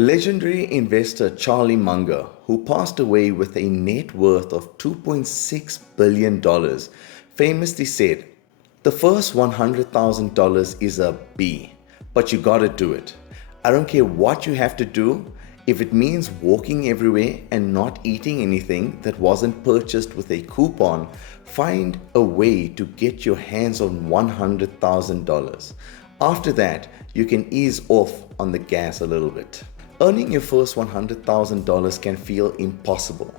Legendary investor Charlie Munger, who passed away with a net worth of $2.6 billion, famously said, "The first $100,000 is a B, but you gotta do it. I don't care what you have to do. If it means walking everywhere and not eating anything that wasn't purchased with a coupon, find a way to get your hands on $100,000. After that, you can ease off on the gas a little bit." Earning your first $100,000 can feel impossible,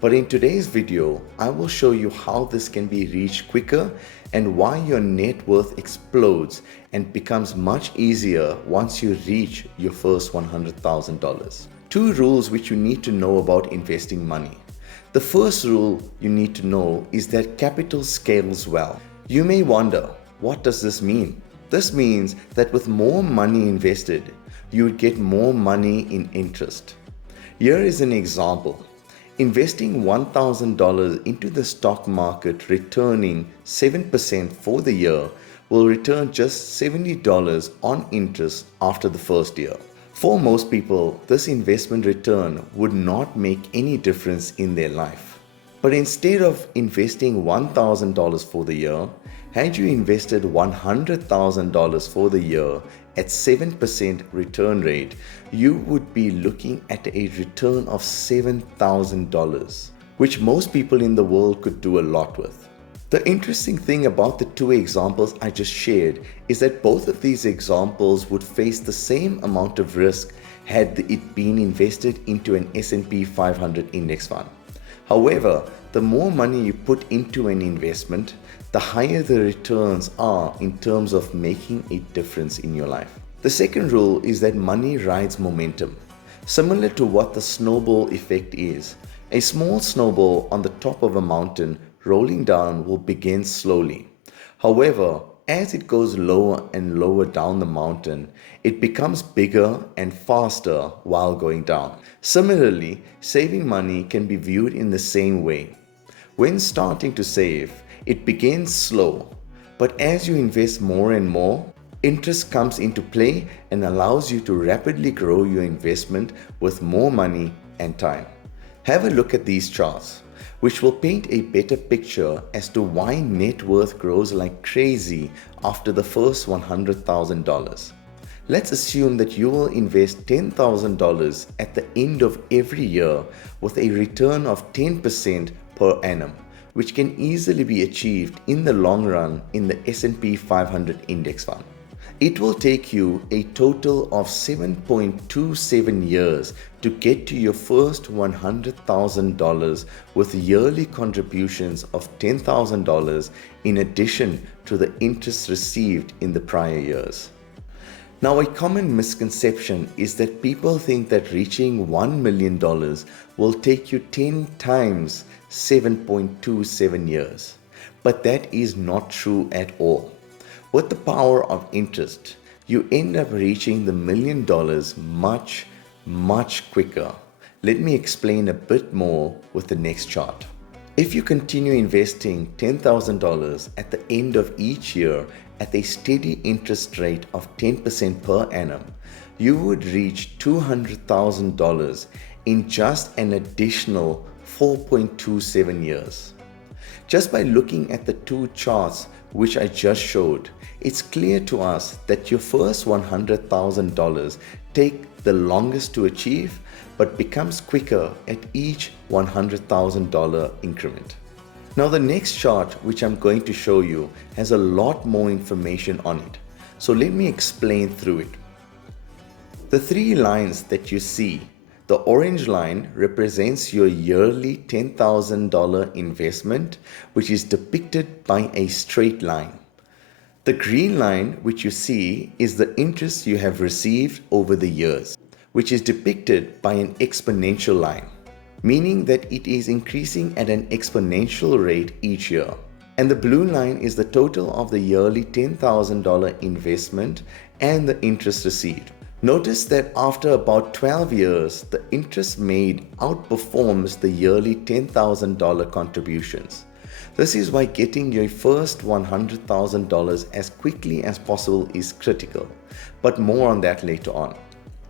but in today's video, I will show you how this can be reached quicker and why your net worth explodes and becomes much easier once you reach your first $100,000. Two rules which you need to know about investing money. The first rule you need to know is that capital scales well. You may wonder, what does this mean? This means that with more money invested, you would get more money in interest. Here is an example. Investing $1,000 into the stock market returning 7% for the year will return just $70 on interest after the first year. For most people, this investment return would not make any difference in their life. But instead of investing $1,000 for the year, had you invested $100,000 for the year at 7% return rate, you would be looking at a return of $7,000, which most people in the world could do a lot with. The interesting thing about the two examples I just shared is that both of these examples would face the same amount of risk had it been invested into an S&P 500 index fund. However, the more money you put into an investment, the higher the returns are in terms of making a difference in your life. The second rule is that money rides momentum. Similar to what the snowball effect is, a small snowball on the top of a mountain rolling down will begin slowly. However, as it goes lower and lower down the mountain, it becomes bigger and faster while going down. Similarly, saving money can be viewed in the same way. When starting to save, it begins slow, but as you invest more and more, interest comes into play and allows you to rapidly grow your investment with more money and time. Have a look at these charts, which will paint a better picture as to why net worth grows like crazy after the first $100,000. Let's assume that you will invest $10,000 at the end of every year with a return of 10% per annum, which can easily be achieved in the long run in the S&P 500 index fund. It will take you a total of 7.27 years to get to your first $100,000 with yearly contributions of $10,000 in addition to the interest received in the prior years. Now, a common misconception is that people think that reaching $1 million will take you 10 times 7.27 years. But that is not true at all. With the power of interest, you end up reaching the $1 million much quicker. Let me explain a bit more with the next chart. If you continue investing $10,000 at the end of each year at a steady interest rate of 10% per annum, you would reach $200,000 in just an additional 4.27 years. Just by looking at the two charts which I just showed, it's clear to us that your first $100,000 take the longest to achieve but becomes quicker at each $100,000 increment. Now the next chart which I'm going to show you has a lot more information on it. So let me explain through it. The three lines that you see, the orange line represents your yearly $10,000 investment, which is depicted by a straight line. The green line which you see is the interest you have received over the years, which is depicted by an exponential line, meaning that it is increasing at an exponential rate each year. And the blue line is the total of the yearly $10,000 investment and the interest received. Notice that after about 12 years, the interest made outperforms the yearly $10,000 contributions. This is why getting your first $100,000 as quickly as possible is critical, but more on that later on.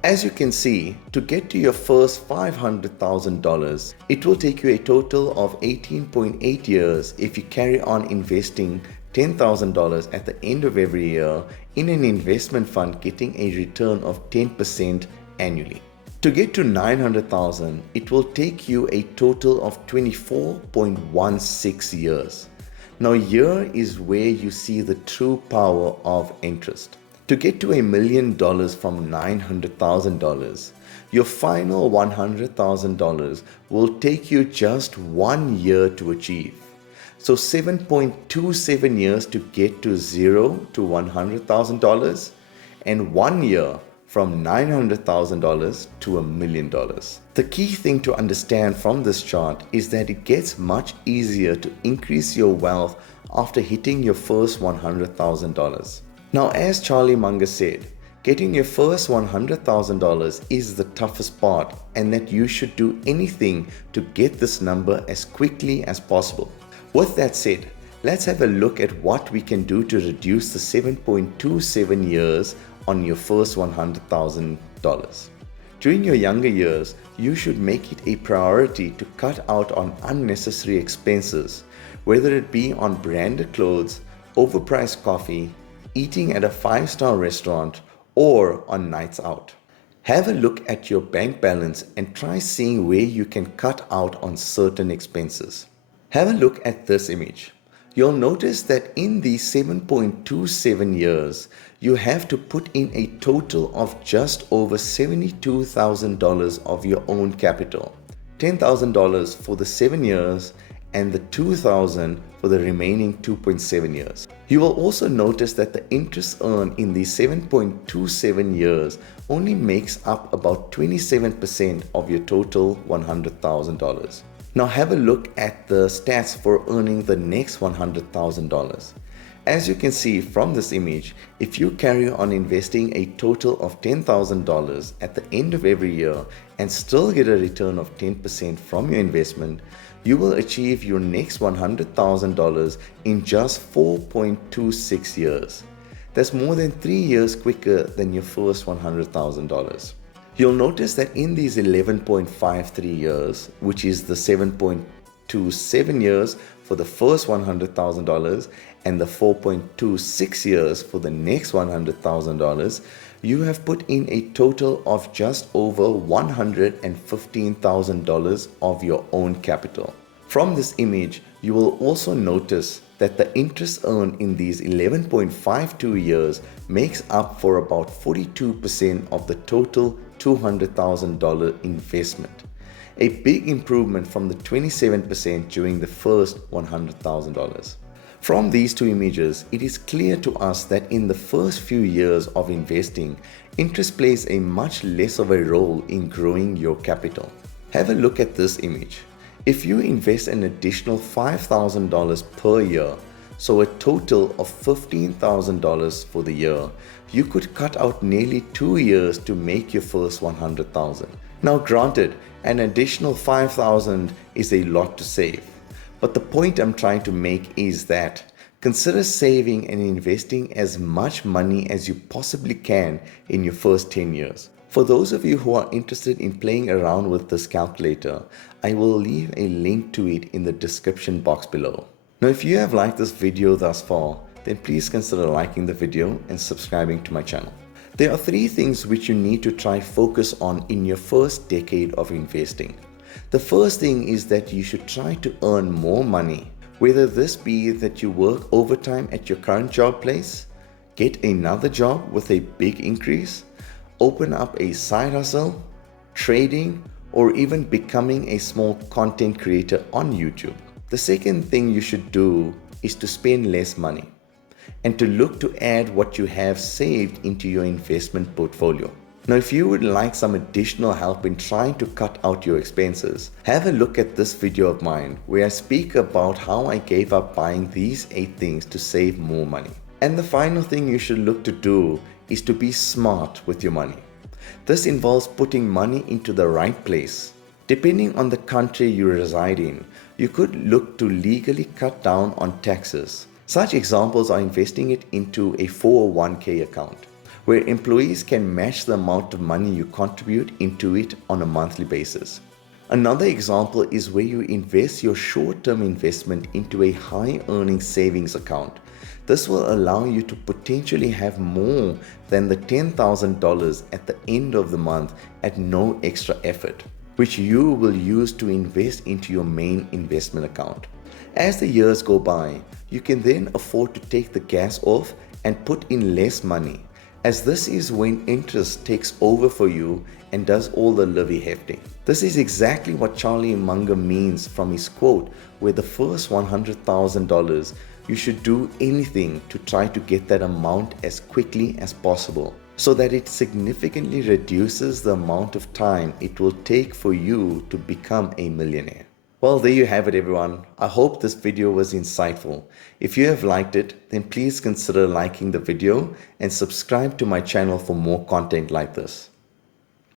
As you can see, to get to your first $500,000, it will take you a total of 18.8 years if you carry on investing $10,000 at the end of every year in an investment fund getting a return of 10% annually. To get to 900,000, it will take you a total of 24.16 years. Now here is where you see the true power of interest. To get to $1 million from $900,000, your final $100,000 will take you just 1 year to achieve. So 7.27 years to get to $0 to $100,000 and 1 year from $900,000 to $1 million. The key thing to understand from this chart is that it gets much easier to increase your wealth after hitting your first $100,000. Now, as Charlie Munger said, getting your first $100,000 is the toughest part, and that you should do anything to get this number as quickly as possible. With that said, let's have a look at what we can do to reduce the 7.27 years on your first $100,000. During your younger years, you should make it a priority to cut out on unnecessary expenses, whether it be on branded clothes, overpriced coffee, eating at a 5-star restaurant, or on nights out. Have a look at your bank balance and try seeing where you can cut out on certain expenses. Have a look at this image. You'll notice that in these 7.27 years, you have to put in a total of just over $72,000 of your own capital. $10,000 for the 7 years and the $2,000 for the remaining 2.7 years. You will also notice that the interest earned in these 7.27 years only makes up about 27% of your total $100,000. Now have a look at the stats for earning the next $100,000. As you can see from this image, if you carry on investing a total of $10,000 at the end of every year and still get a return of 10% from your investment, you will achieve your next $100,000 in just 4.26 years. That's more than 3 years quicker than your first $100,000. You'll notice that in these 11.53 years, which is the 7.27 years for the first $100,000 and the 4.26 years for the next $100,000, you have put in a total of just over $115,000 of your own capital. From this image, you will also notice that the interest earned in these 11.52 years makes up for about 42% of the total $200,000 investment. A big improvement from the 27% during the first $100,000. From these two images, it is clear to us that in the first few years of investing, interest plays a much less of a role in growing your capital. Have a look at this image. If you invest an additional $5,000 per year, so a total of $15,000 for the year, you could cut out nearly 2 years to make your first $100,000. Now granted, an additional $5,000 is a lot to save. But the point I'm trying to make is that consider saving and investing as much money as you possibly can in your first 10 years. For those of you who are interested in playing around with this calculator, I will leave a link to it in the description box below. Now, if you have liked this video thus far, then please consider liking the video and subscribing to my channel. There are 3 things which you need to try focus on in your first decade of investing. The first thing is that you should try to earn more money, whether this be that you work overtime at your current job place, get another job with a big increase, open up a side hustle, trading, or even becoming a small content creator on YouTube. The second thing you should do is to spend less money and to look to add what you have saved into your investment portfolio. Now, if you would like some additional help in trying to cut out your expenses, have a look at this video of mine where I speak about how I gave up buying these 8 things to save more money. And the final thing you should look to do is to be smart with your money. This involves putting money into the right place. Depending on the country you reside in, you could look to legally cut down on taxes. Such examples are investing it into a 401k account, where employees can match the amount of money you contribute into it on a monthly basis. Another example is where you invest your short-term investment into a high-earning savings account. This will allow you to potentially have more than the $10,000 at the end of the month at no extra effort, which you will use to invest into your main investment account. As the years go by, you can then afford to take the gas off and put in less money, as this is when interest takes over for you and does all the heavy lifting. This is exactly what Charlie Munger means from his quote, where the first $100,000, you should do anything to try to get that amount as quickly as possible, so that it significantly reduces the amount of time it will take for you to become a millionaire. Well, there you have it, everyone. I hope this video was insightful. If you have liked it, then please consider liking the video and subscribe to my channel for more content like this.